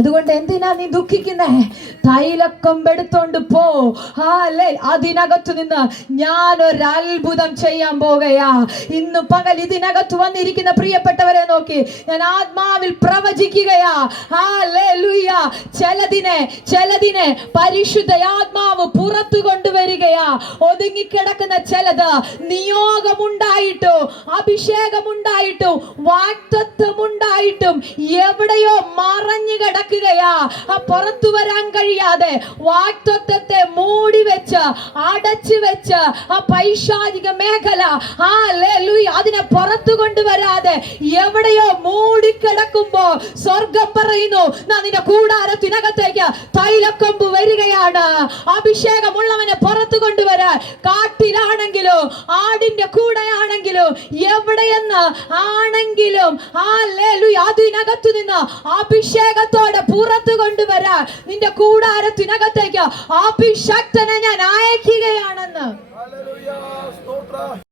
അതുകൊണ്ട് എന്തിനാ നീ ദുഃഖിക്കുന്നേ? തൈലക്കൊമ്പെടുത്തോണ്ട് പോ. അതിനകത്തു നിന്ന് ഞാൻ ഒരു അത്ഭുതം ചെയ്യാൻ പോകയാ. ഇന്ന് പകൽ ഇതിനകത്ത് വന്നിരിക്കുന്ന പ്രിയപ്പെട്ടവരെ നോക്കി ഞാൻ ആത്മാവിൽ പ്രവചിക്കുകയാ. ഹല്ലേലൂയ. ചിലതിനെ പരിശുദ്ധാത്മാവ് പുറത്തു കൊണ്ടുവരികയാ. ഒതുങ്ങിക്കിടക്കുന്ന ചിലത് നിയോഗമുണ്ടായിട്ടും അഭിഷേകമുണ്ടായിട്ടും വാഗ്ദത്തമുണ്ടായിട്ടും എവിടെയോ മറഞ്ഞു കിടക്കുകയാ. പുറത്തു വരാൻ കഴിയാതെ വാഗ്ദത്തത്തെ മൂടി വെച്ച് അടച്ചു വെച്ച് ആ പൈശാചിക മേഖല അതിനെ പുറത്തു കൊണ്ടുവരാതെ എവിടെയോ മൂടിക്കിടക്കുമ്പോ സ്വർഗം പറയുന്നു, നിന്റെ കൂടാരത്തിനകത്തേക്ക് തൈലക്കൊമ്പ് വരികയാണ്. അഭിഷേകമുള്ളവനെ പുറത്തു കൊണ്ടുവരാൻ കാട്ടിലാണെങ്കിലും ആടിന്റെ കൂടെയാണെങ്കിലും എവിടെയെന്ന് ആണെങ്കിലും അതിനകത്തു നിന്ന് അഭിഷേകത്തോടെ പുറത്തു കൊണ്ടുവരാൻ നിന്റെ കൂടാരത്തിനകത്തേക്ക് അഭിഷക്തനെ ഞാൻ അയക്കുകയാണെന്ന്.